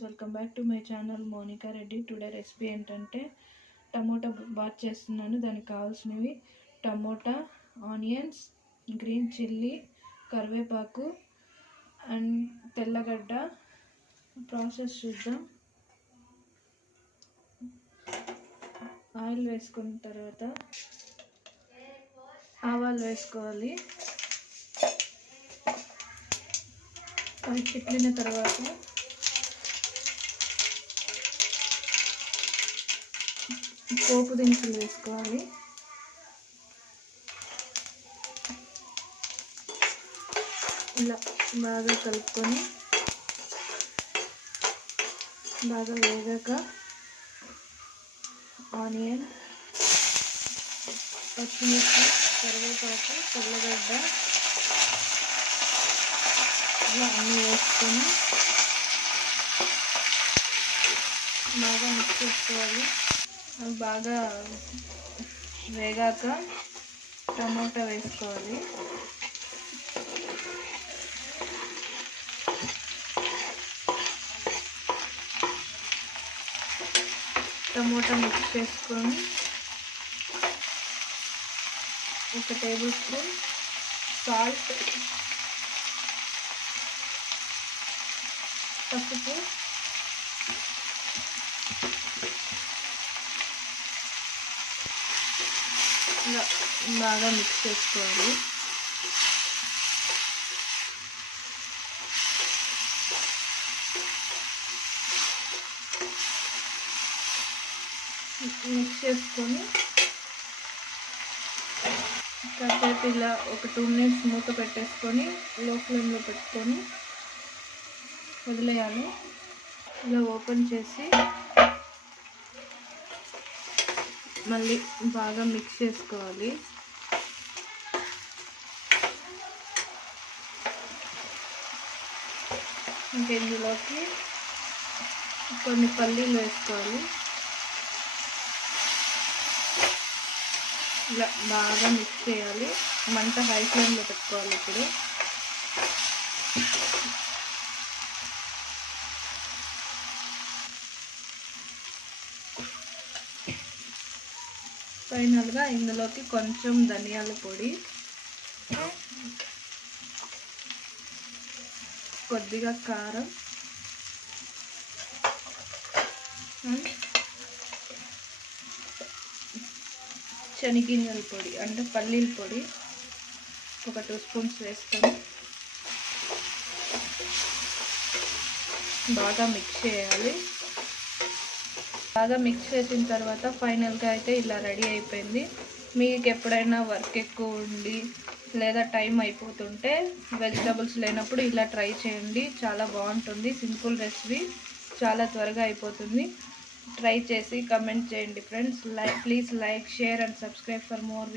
Welcome back to my channel Monika Reddy today recipe ఏంటంటే tomato bath చేస్తున్నాను. దానికి కావాల్సినవి టమోటా ఆనియన్స్ గ్రీన్ చిల్లీ కరివేపాకు అండ్ తెల్లగడ్డ. ప్రాసెస్ చూద్దాం. ఆయిల్ వేసుకున్న తర్వాత ఆవాలు వేసుకోవాలి. అవి చిట్లిన తర్వాత పోపు దినుసులు వేసుకోవాలి. ఇలా బాగా కలుపుకొని బాగా వేగాక ఆనియన్ పచ్చిమిర్చి కరివేపాకు తెల్లగడ్డ ఇలా అన్నీ వేసుకొని బాగా మిక్స్ చేసుకోవాలి. బాగా వేగాక టమోటా వేసుకోవాలి. టమోటా మిక్స్ చేసుకొని ఒక టేబుల్ స్పూన్ సాల్ట్ పసుపు ఇలా బాగా మిక్స్ చేసుకోవాలి. మిక్స్ చేసుకొని కాసేపు ఇలా ఒక టూ మినిట్స్ మూత పెట్టేసుకొని లో ఫ్లేమ్లో పెట్టుకొని వదిలేయాలి. ఇలా ఓపెన్ చేసి మళ్ళీ బాగా మిక్స్ చేసుకోవాలి. ఇంకా ఇందులోకి కొన్ని పల్లీలు వేసుకోవాలి. ఇలా బాగా మిక్స్ చేయాలి. మంట హై ఫ్లేమ్లో పెట్టుకోవాలి ఇప్పుడు. ఫైనల్గా ఇందులోకి కొంచెం ధనియాల పొడి. కొద్దిగా కారం. శనగింజల పొడి అంటే పల్లీల పొడి. ఒక టూ స్పూన్స్ వేసుకొని బాగా మిక్స్ చేయాలి. బాగా మిక్స్ చేసిన తర్వాత ఫైనల్గా అయితే ఇలా రెడీ అయిపోయింది. మీకు ఎప్పుడైనా వర్క్ ఎక్కువ ఉండి లేదా టైం అయిపోతుంటే వెజిటబుల్స్ లేనప్పుడు ఇలా ట్రై చేయండి. చాలా బాగుంటుంది. Simple recipe. చాలా త్వరగా అయిపోతుంది. ట్రై చేసి కమెంట్ చేయండి friends. Like please like share and subscribe for more